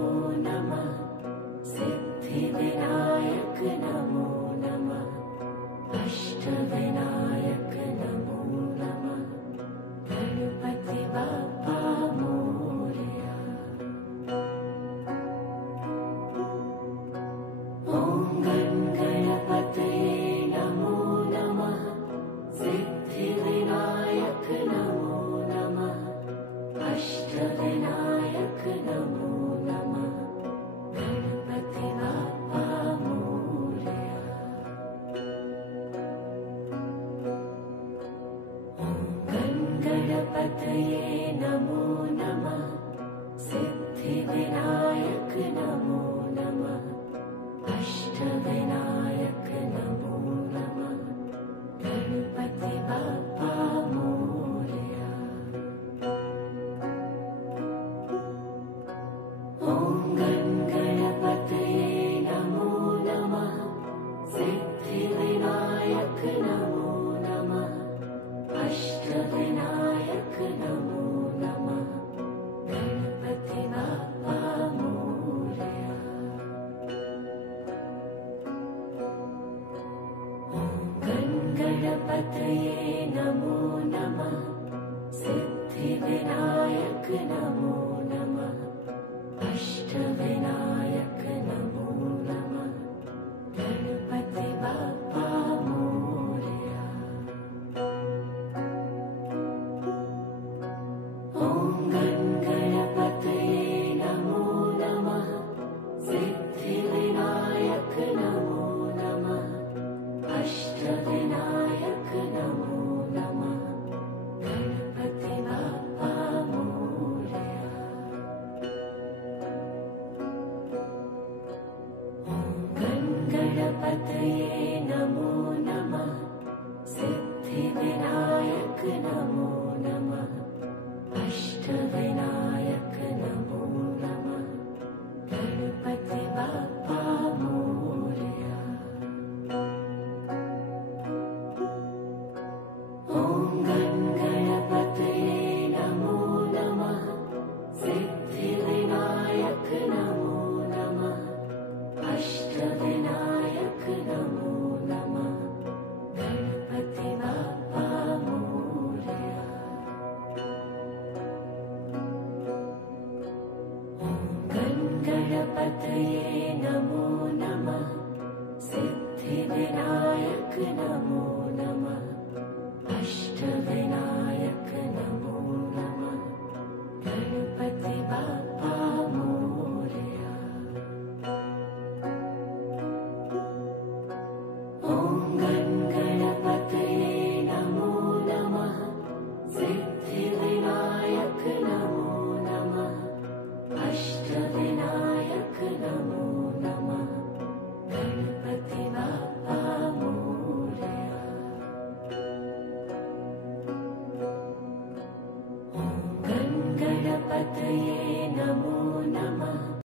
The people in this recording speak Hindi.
नमो नमः। सिद्धिविनायक नमो नमः। अष्टविनायक नमो नमः। गणपति बाप्पा मोरया। ॐ गणपतये नमो नमः। सिद्धिविनायक नमो नमः। अष्टविनायक नमो नमः। गणपति बाप्पा मोरया। ॐ गणपतये नमो नमः। सिद्धिविनायक नमो नमः। अष्टविनायक नमो नमः। गणपति बाप्पा मोरया। ॐ गणपतये नमो नमः। सिद्धिविनायक नमो नमः। अष्टविनायक नमो नमः। गणपति बाप्पा मोरया। ॐ गणपतये नमो नमः। सिद्धिविनायक नमो नमः। अष्टविनायक नमो नमः। गणपति बाप्पा मोरया। ॐ गणपतये नमो नमः। सिद्धिविनायक नमो नमः। अष्टविनायक नमो नमः। गणपति बाप्पा मोरया। ॐ गणपतये नमो नमः। सिद्धिविनायक नमो